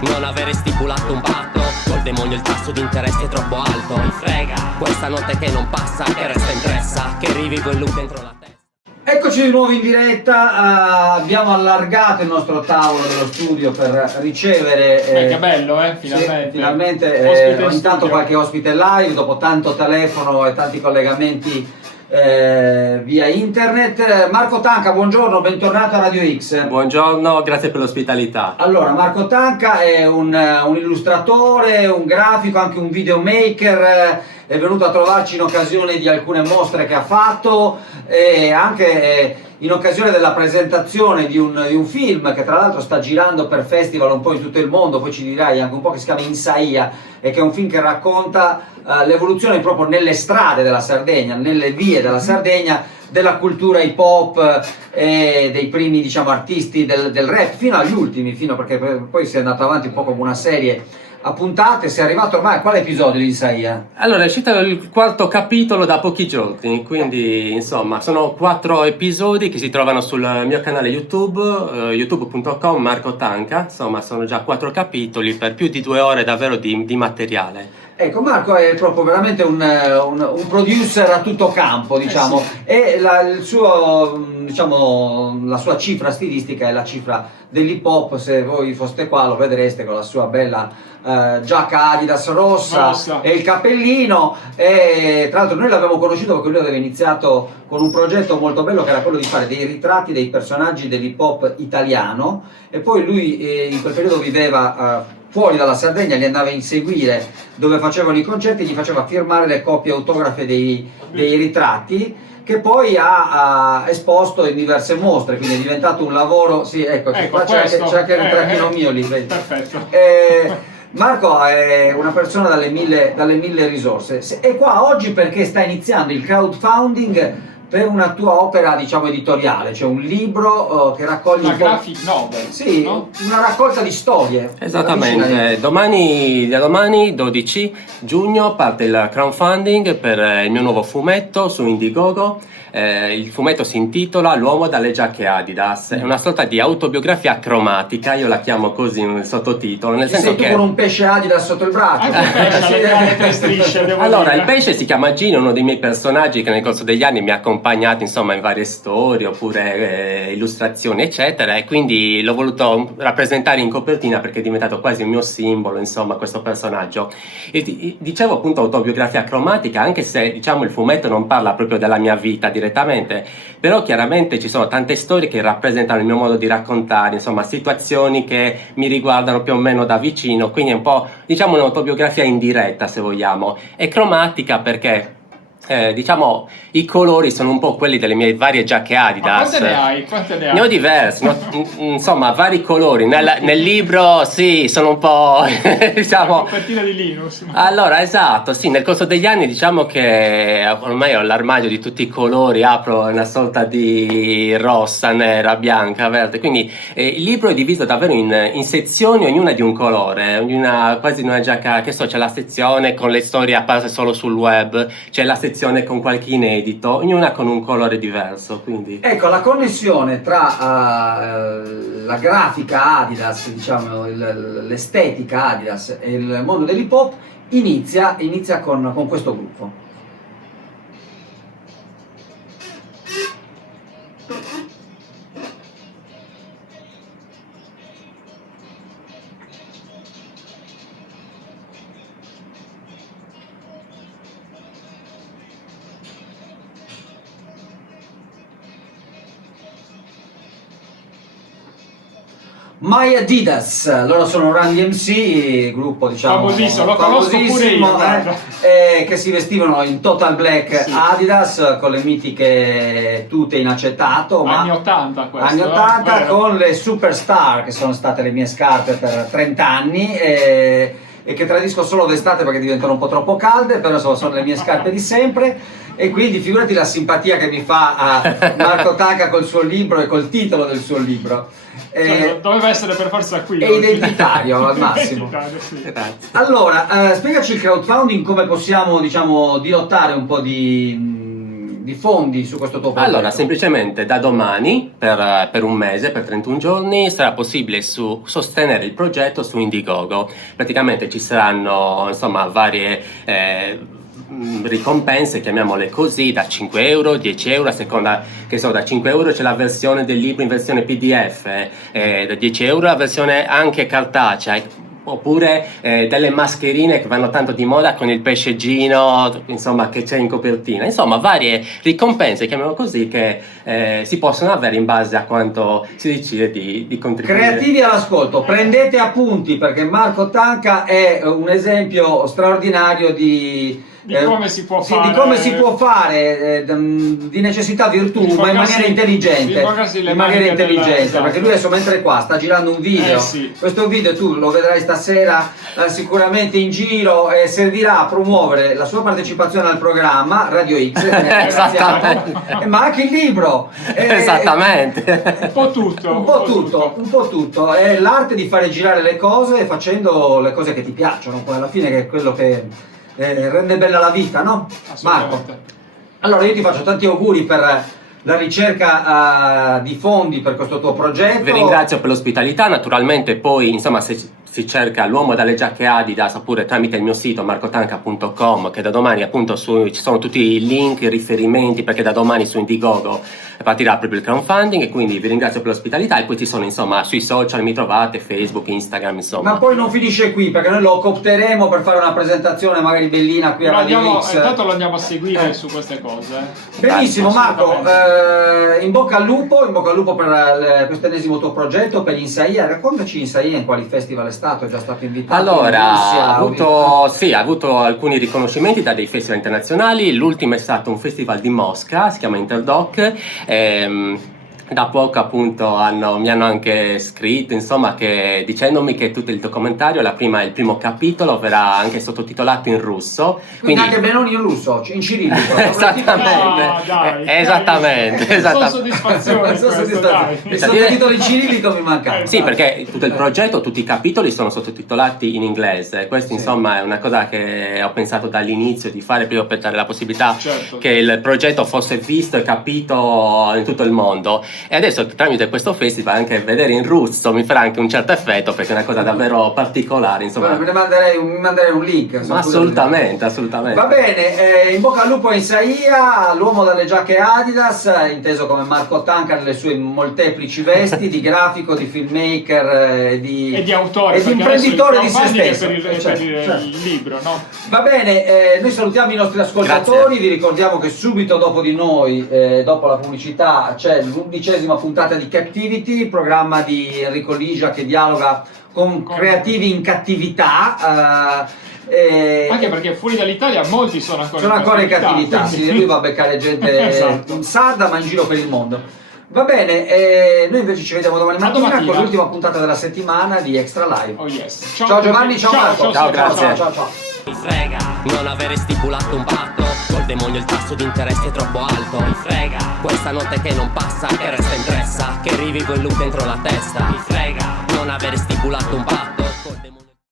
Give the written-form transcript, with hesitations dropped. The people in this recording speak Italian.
non avere stipulato un patto col demonio, il tasso di interesse è troppo alto. Mi frega, questa notte che non passa, che resta impressa, che rivivo in loop dentro la testa. Eccoci di nuovo in diretta, abbiamo allargato il nostro tavolo dello studio per ricevere... che bello, finalmente. Sì, finalmente ogni tanto studio. qualche ospite live, dopo tanto telefono e tanti collegamenti via internet. Marco Tanca, buongiorno, bentornato a Radio X. Buongiorno, grazie per l'ospitalità. Allora, Marco Tanca è un illustratore, un grafico, anche un videomaker, è venuto a trovarci in occasione di alcune mostre che ha fatto e anche in occasione della presentazione di un film che tra l'altro sta girando per festival un po' in tutto il mondo, poi ci dirai anche un po', che si chiama Insaia, e che è un film che racconta l'evoluzione proprio nelle strade della Sardegna, nelle vie della Sardegna, della cultura hip hop e dei primi, diciamo, artisti del rap fino agli ultimi, perché poi si è andato avanti un po' come una serie a puntate. Si è arrivato ormai a quale episodio di Insaia? Allora, è uscito il quarto capitolo da pochi giorni, quindi insomma sono 4 episodi che si trovano sul mio canale YouTube, youtube.com Marco Tanca. Insomma, sono già 4 capitoli per più di 2 ore davvero di materiale. Ecco, Marco è proprio veramente un producer a tutto campo, diciamo, sì. E il suo, diciamo, la sua cifra stilistica è la cifra dell'hip hop. Se voi foste qua lo vedreste con la sua bella giacca Adidas rossa e il cappellino. E tra l'altro noi l'abbiamo conosciuto perché lui aveva iniziato con un progetto molto bello che era quello di fare dei ritratti dei personaggi dell'hip hop italiano, e poi lui in quel periodo viveva fuori dalla Sardegna, li andava a inseguire dove facevano i concerti, gli faceva firmare le copie autografe dei ritratti, che poi ha esposto in diverse mostre, quindi è diventato un lavoro. Sì, ecco qua c'è anche il ritrattino mio lì, vedi? Perfetto. Marco è una persona dalle mille risorse, è qua oggi perché sta iniziando il crowdfunding per una tua opera, diciamo, editoriale, cioè un libro che raccoglie una graphic novel. Sì, no? Una raccolta di storie. Esattamente, da domani 12 giugno parte il crowdfunding per il mio nuovo fumetto su Indiegogo. Il fumetto si intitola L'uomo dalle giacche Adidas, è una sorta di autobiografia cromatica, io la chiamo così nel sottotitolo, nel senso che... con un pesce Adidas sotto il braccio. Allora, il pesce si chiama Gino, uno dei miei personaggi che nel corso degli anni mi ha accompagnato, insomma, in varie storie oppure illustrazioni eccetera, e quindi l'ho voluto rappresentare in copertina perché è diventato quasi il mio simbolo, insomma, questo personaggio. E dicevo appunto autobiografia cromatica, anche se, diciamo, il fumetto non parla proprio della mia vita direttamente, però chiaramente ci sono tante storie che rappresentano il mio modo di raccontare, insomma, situazioni che mi riguardano più o meno da vicino, quindi è un po', diciamo, un'autobiografia indiretta, se vogliamo. E cromatica perché diciamo i colori sono un po' quelli delle mie varie giacche Adidas. Ma quante ne hai? Ne ho diversi, insomma, vari colori. Nel libro sì, sono un po' diciamo... copertina di Linus. Allora, esatto, sì, nel corso degli anni diciamo che ormai ho l'armadio di tutti i colori, apro una sorta di rossa, nera, bianca, verde, quindi il libro è diviso davvero in sezioni, ognuna di un colore, quasi una giacca, che so, c'è la sezione con le storie apparse solo sul web, c'è la sezione con qualche inedito, ognuna con un colore diverso, quindi... Ecco, la connessione tra la grafica Adidas, diciamo, l'estetica Adidas e il mondo dell'hip hop inizia con questo gruppo. My Adidas, loro sono Run DMC, gruppo, diciamo, famosissimo, lo conosco pure io, che si vestivano in total black, sì. Adidas, con le mitiche tute in acetato, anni 80 questo, anni 80, con le Superstar, che sono state le mie scarpe per 30 anni e che tradisco solo d'estate perché diventano un po' troppo calde, però sono le mie scarpe di sempre. E quindi figurati la simpatia che mi fa a Marco Tanca col suo libro e col titolo del suo libro. Cioè, doveva essere per forza qui. È identitario al massimo. Sì. Allora, spiegaci il crowdfunding, come possiamo, diciamo, dirottare un po' di di fondi su questo tuo progetto? Allora, semplicemente da domani, per un mese, per 31 giorni, sarà possibile sostenere il progetto su Indiegogo. Praticamente ci saranno, insomma, varie ricompense, chiamiamole così, da 5 euro, 10 euro, a seconda, che so, da 5 euro c'è la versione del libro in versione PDF, da 10 euro la versione anche cartacea, oppure delle mascherine che vanno tanto di moda con il pesceggino, insomma, che c'è in copertina. Insomma, varie ricompense, chiamiamolo così, che si possono avere in base a quanto si decide di contribuire. Creativi all'ascolto, prendete appunti, perché Marco Tanca è un esempio straordinario di come si può fare, di come si può fare, di necessità virtù, ma in maniera intelligente, esatto. Perché lui adesso, mentre qua sta girando un video, sì. Questo video tu lo vedrai stasera sicuramente in giro, e servirà a promuovere la sua partecipazione al programma Radio X, Esattamente. ma anche il libro, Esattamente. Un po' tutto. È l'arte di fare girare le cose facendo le cose che ti piacciono, poi alla fine, che è quello che rende bella la vita, no? Marco, allora io ti faccio tanti auguri per la ricerca di fondi per questo tuo progetto. Vi ringrazio per l'ospitalità, naturalmente poi, insomma, se si cerca l'uomo dalle giacche Adidas, oppure tramite il mio sito marcotanca.com, che da domani appunto ci sono tutti i link, i riferimenti, perché da domani su Indiegogo partirà proprio il crowdfunding, e quindi vi ringrazio per l'ospitalità. E poi ci sono, insomma, sui social mi trovate, Facebook, Instagram, insomma. Ma poi non finisce qui, perché noi lo coopteremo per fare una presentazione magari bellina qui a Radio X. Intanto lo andiamo a seguire su queste cose. Benissimo Marco, in bocca al lupo per questo ennesimo tuo progetto, per Insaia. Raccontaci Insaia in quali festival è stato, è già stato invitato? Allora, in Russia, ha avuto alcuni riconoscimenti da dei festival internazionali. L'ultimo è stato un festival di Mosca, si chiama Interdoc. Da poco appunto mi hanno anche scritto, insomma, dicendomi che tutto il documentario, il primo capitolo, verrà anche sottotitolato in russo. quindi anche Benoni in russo, in cirillico. Esattamente. Sono soddisfazione. Il sottotitolo in cirillico mi manca. Sì, perché tutto il progetto, tutti i capitoli sono sottotitolati in inglese. Questo, insomma, è una cosa che ho pensato dall'inizio di fare, proprio per dare la possibilità che il progetto fosse visto e capito in tutto il mondo. E adesso, tramite questo festival, anche vedere in russo mi farà anche un certo effetto, perché è una cosa davvero particolare, insomma. Mi manderei un link. Ma assolutamente. Va bene, in bocca al lupo a Insaia, l'uomo dalle giacche Adidas, inteso come Marco Tanca nelle sue molteplici vesti di grafico, di filmmaker, e di autore, e di imprenditore di se stesso. Per il libro, no? Va bene, noi salutiamo i nostri ascoltatori. Grazie. Vi ricordiamo che subito dopo di noi, dopo la pubblicità, c'è l'11ª puntata di Captivity, programma di Enrico Ligia che dialoga con creativi in cattività. Anche perché fuori dall'Italia molti sono ancora in cattività. quindi... Sì, lui va a beccare gente Esatto. sarda, ma in giro per il mondo. Va bene, noi invece ci vediamo domani mattina con l'ultima puntata della settimana di Extra Live. Oh yes. Ciao Giovanni, ciao Marco. Ciao, grazie. Ciao. Mi frega non avere stipulato un patto col demonio, il tasso di interesse è troppo alto. Mi frega questa notte che non passa, che resta impressa, che rivivo in loop dentro la testa. Mi frega non avere stipulato un patto